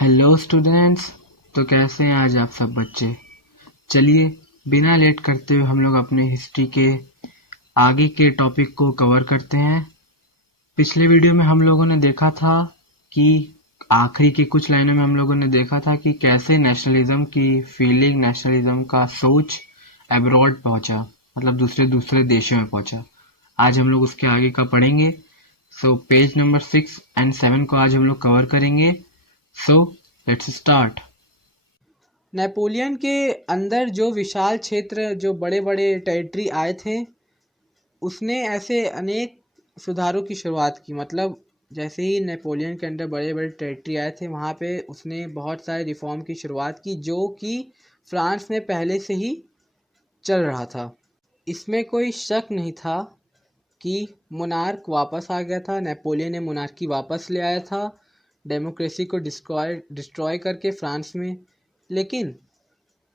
Hello students. तो कैसे हैं आज आप सब बच्चे। चलिए बिना लेट करते हुए हम लोग अपने हिस्ट्री के आगे के टॉपिक को कवर करते हैं। पिछले वीडियो में हम लोगों ने देखा था कि आखिरी की कुछ लाइनों में हम लोगों ने देखा था कि कैसे नेशनलिज्म की फीलिंग, नेशनलिज्म का सोच अब्रॉड पहुंचा, मतलब दूसरे दूसरे देशों में पहुंचा। आज हम लोग उसके आगे का पढ़ेंगे। सो पेज नंबर 6 एंड 7 को आज हम लोग कवर करेंगे। So let's start. नेपोलियन के अंदर जो विशाल क्षेत्र, जो बड़े बड़े टेरिटरी आए थे, उसने ऐसे अनेक सुधारों की शुरुआत की। मतलब जैसे ही नेपोलियन के अंदर बड़े बड़े टेरिटरी आए थे, वहाँ पे उसने बहुत सारे रिफॉर्म की शुरुआत की, जो कि फ्रांस में पहले से ही चल रहा था। इसमें कोई शक नहीं था कि मोनार्क वापस आ गया था। नेपोलियन ने मोनार्की वापस ले आया था, डेमोक्रेसी को डिस्ट्रॉय करके फ्रांस में। लेकिन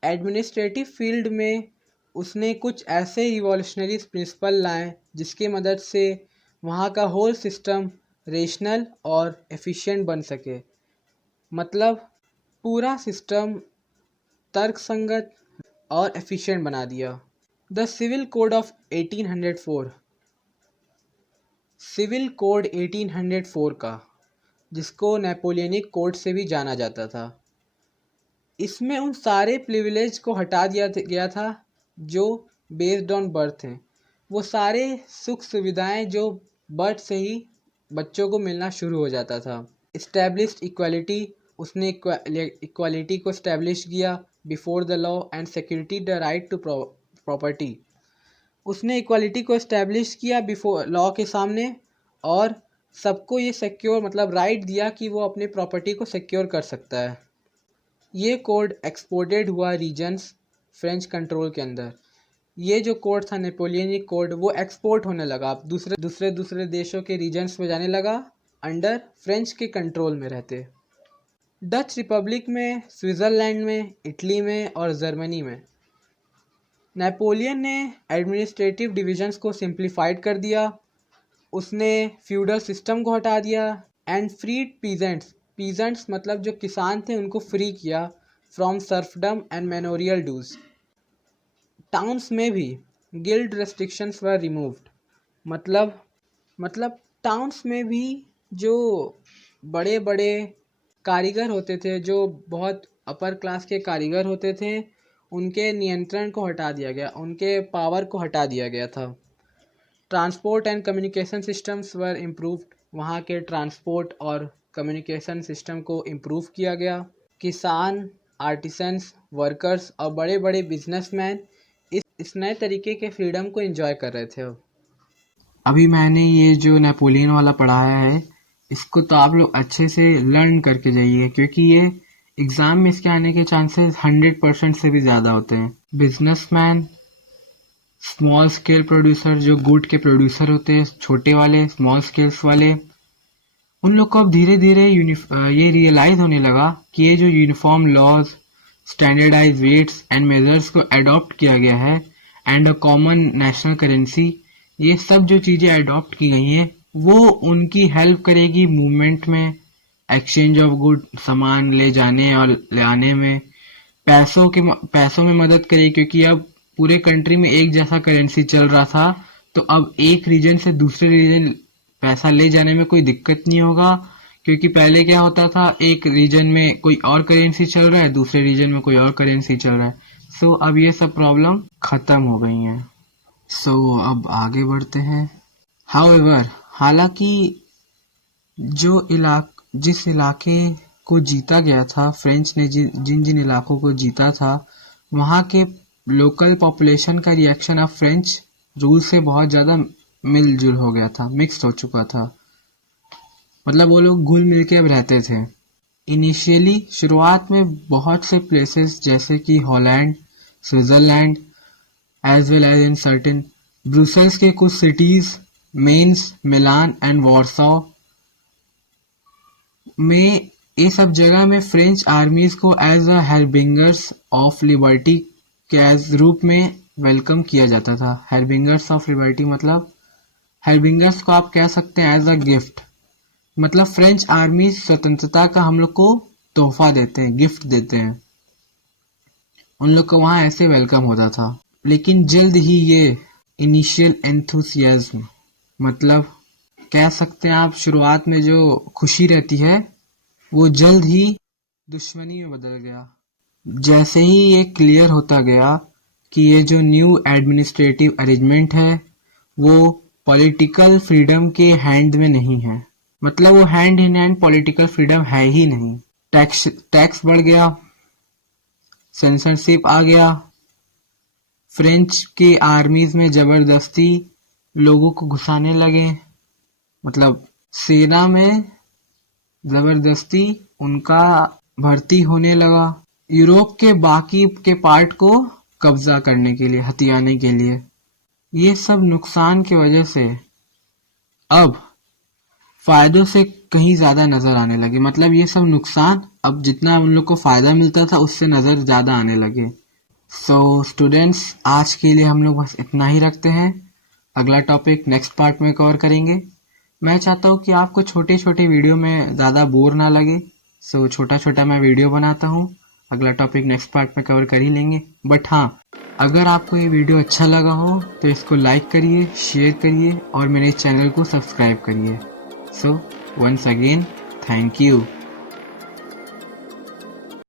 एडमिनिस्ट्रेटिव फील्ड में उसने कुछ ऐसे रिवॉल्यूशनरी प्रिंसिपल लाए जिसकी मदद से वहाँ का होल सिस्टम रेशनल और एफिशिएंट बन सके। मतलब पूरा सिस्टम तर्कसंगत और एफिशिएंट बना दिया। The civil code of 1804, civil code 1804 का, जिसको नेपोलियनिक कोड से भी जाना जाता था, इसमें उन सारे प्रिविलेज को हटा दिया गया था जो बेस्ड ऑन बर्थ हैं। वो सारे सुख सुविधाएं जो बर्थ से ही बच्चों को मिलना शुरू हो जाता था। इस्टेब्लिश्ड इक्वालिटी, उसने इक्वालिटी को इस्टेब्लिश किया before the law and security the right to property. उसने इक्वालिटी को इस्टेब्लिश किया बिफोर लॉ के सामने, और सबको ये सिक्योर, मतलब राइट दिया कि वो अपने प्रॉपर्टी को सिक्योर कर सकता है। ये कोड एक्सपोर्टेड हुआ रीजन्स फ्रेंच कंट्रोल के अंदर। ये जो कोड था नेपोलियनिक कोड, वो एक्सपोर्ट होने लगा, अब दूसरे देशों के रीजन्स में जाने लगा, अंडर फ्रेंच के कंट्रोल में रहते। डच रिपब्लिक में, स्विट्ज़रलैंड में, इटली में और जर्मनी में नेपोलियन ने एडमिनिस्ट्रेटिव डिविजन्स को सिंप्लीफाइड कर दिया। उसने फ्यूडल सिस्टम को हटा दिया एंड फ्रीड पीजेंट्स मतलब जो किसान थे उनको फ्री किया from serfdom and manorial dues. Towns में भी गिल्ड रेस्ट्रिक्शंस वर रिमूव्ड। मतलब टाउन्स में भी जो बड़े बड़े कारीगर होते थे, जो बहुत अपर क्लास के कारीगर होते थे, उनके नियंत्रण को हटा दिया गया, उनके पावर को हटा दिया गया था। Transport and communication systems were improved. वहाँ के ट्रांसपोर्ट और कम्युनिकेशन सिस्टम को इम्प्रूव किया गया। किसान, आर्टिसंस, वर्कर्स और बड़े बड़े बिजनेसमैन इस नए तरीके के फ्रीडम को एंजॉय कर रहे थे। अभी मैंने ये जो नेपोलियन वाला पढ़ाया है, इसको तो आप लोग अच्छे से लर्न करके जाइए, क्योंकि ये एग्जाम में इसके आने के चांसेस 100% से भी ज़्यादा होते हैं। बिजनेसमैन, स्मॉल स्केल प्रोड्यूसर, जो गुड के प्रोड्यूसर होते हैं, छोटे वाले स्मॉल स्केल्स वाले, उन लोग को अब धीरे धीरे ये रियलाइज होने लगा कि ये जो uniform laws, standardise weights and measures को अडॉप्ट किया गया है and a common national currency, ये सब जो चीज़ें अडॉप्ट की गई हैं वो उनकी हेल्प करेगी मूवमेंट में, एक्सचेंज ऑफ गुड, सामान ले जाने और ले आने में, पैसों में मदद करेगी, क्योंकि अब पूरे कंट्री में एक जैसा करेंसी चल रहा था, तो अब एक रीजन से दूसरे रीजन पैसा ले जाने में कोई दिक्कत नहीं होगा। क्योंकि पहले क्या होता था, एक रीजन में कोई और करेंसी चल रहा है, दूसरे रीजन में कोई और करेंसी चल रहा है। सो अब ये सब प्रॉब्लम खत्म हो गई हैं। सो अब आगे बढ़ते हैं। हाउएवर, हालांकि जिस इलाके को जीता गया था, फ्रेंच ने जिन जिन इलाकों को जीता था, वहाँ के लोकल पॉपुलेशन का रिएक्शन अब फ्रेंच रूल से बहुत ज़्यादा मिलजुल हो गया था, मिक्स हो चुका था। मतलब वो लोग घुल मिल के अब रहते थे। इनिशियली शुरुआत में बहुत से प्लेसेस जैसे कि Holland, Switzerland, as well as in certain Brussels के कुछ cities, Mainz, Milan and Warsaw में, ये सब जगह में फ्रेंच आर्मीज को as a harbingers of liberty के एज रूप में वेलकम किया जाता था। हार्बिंगर्स ऑफ लिबर्टी मतलब हार्बिंगर्स को आप कह सकते हैं एज अ गिफ्ट। मतलब फ्रेंच आर्मी स्वतंत्रता का हम लोग को तोहफा देते हैं, गिफ्ट देते हैं। उन लोग को वहाँ ऐसे वेलकम होता था। लेकिन जल्द ही ये इनिशियल एंथुसियाज्म, मतलब कह सकते हैं आप शुरुआत में जो खुशी रहती है वो जल्द ही दुश्मनी में बदल गया। जैसे ही ये क्लियर होता गया कि ये जो न्यू एडमिनिस्ट्रेटिव अरेंजमेंट है वो पॉलिटिकल फ्रीडम के हैंड में नहीं है, मतलब वो hand in hand political freedom है ही नहीं। टैक्स बढ़ गया, सेंसरशिप आ गया, फ्रेंच के आर्मीज में जबरदस्ती लोगों को घुसाने लगे, मतलब सेना में जबरदस्ती उनका भर्ती होने लगा, यूरोप के बाकी के पार्ट को कब्जा करने के लिए, हथियाने के लिए। ये सब नुकसान की वजह से अब फायदों से कहीं ज्यादा नजर आने लगे, मतलब ये सब नुकसान अब जितना उन लोग को फायदा मिलता था उससे नजर ज्यादा आने लगे। सो स्टूडेंट्स, आज के लिए हम लोग बस इतना ही रखते हैं। अगला टॉपिक नेक्स्ट पार्ट में कवर करेंगे। मैं चाहता हूँ कि आपको छोटे छोटे वीडियो में ज़्यादा बोर ना लगे, सो छोटा छोटा मैं वीडियो बनाता हूँ। अगला टॉपिक नेक्स्ट पार्ट में कवर कर ही लेंगे। बट हाँ, अगर आपको ये वीडियो अच्छा लगा हो तो इसको लाइक करिए, शेयर करिए और मेरे चैनल को सब्सक्राइब करिए। So once again, thank you.